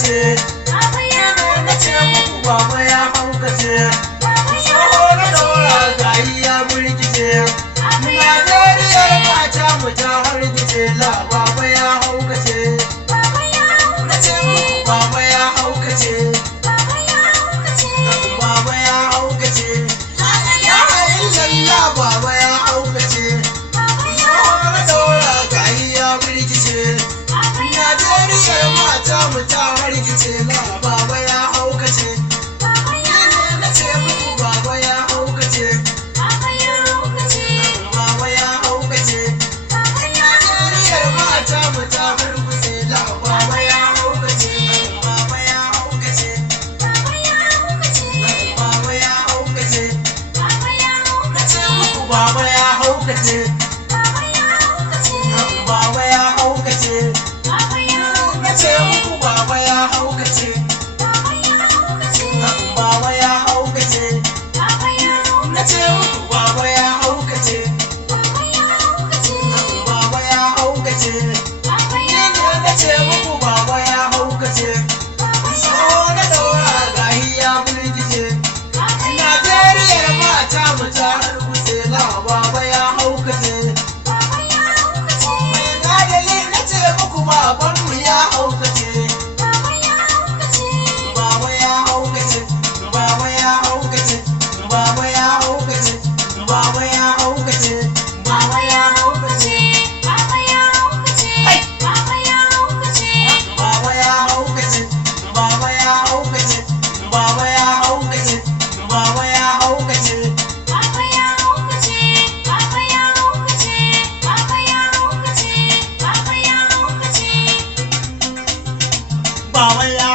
haukace. Na ce muku baba ya haukace. Tsoho na daura gayi ya burkice. Najeriyar mata mu ta hargice. La baba ya haukace. Na ce muku baba ya haukace. Baba ya haukace. Ya illallah baba ya haukace. Tsoho na daura gayi ya burkice. Najeriyar mata mu ta hargice. La baba ya haukace. Na ce muku baba ya haukace. Baba ya haukace. Najeriyar mata mu ta hargice. La baba ya haukace. Baba ya haukace. Baba ya haukace. Na ce muku baba ya haukace. Baba ya haukace. Na ce muku baba ya haukace. Baba ya haukace. Na ce muku baba ya haukace. Baba ya haukace. Na ce muku baba ya haukace. Tsoho na daura gahi ya burkice. Najeriyar mata mu ta harkuce. La baba ya haukace. Mai gadali na ce muku babanmu ya haukace. Baba ya haukace. Baba ya haukace. Baba ya haukace. Baba ya haukace. Baba ya haukace. Baba ya haukace. Baba ya haukace. Baba ya haukace. Baba ya haukace. Baba ya haukace. Baba ya haukace. Baba ya